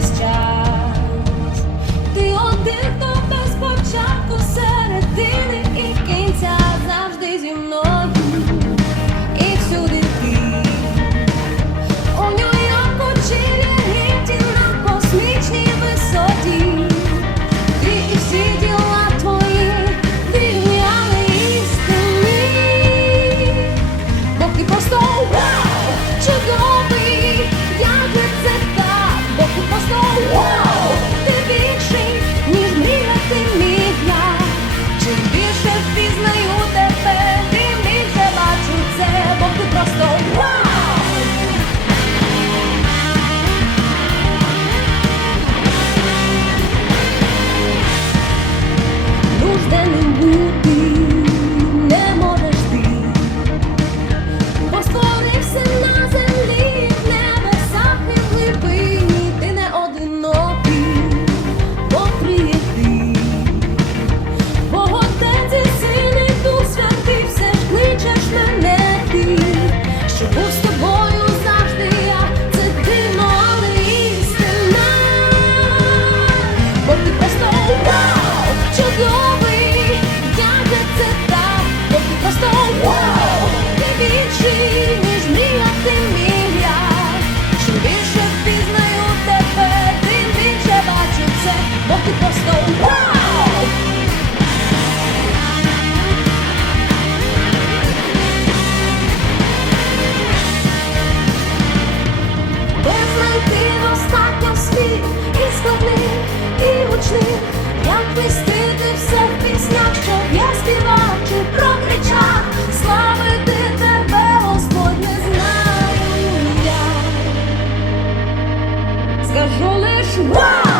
first job. І складних, і гучний, як вмістити все в піснях, щоб я співав чи прокричав, славити тебе, Господь, не знаю я. Скажу лиш!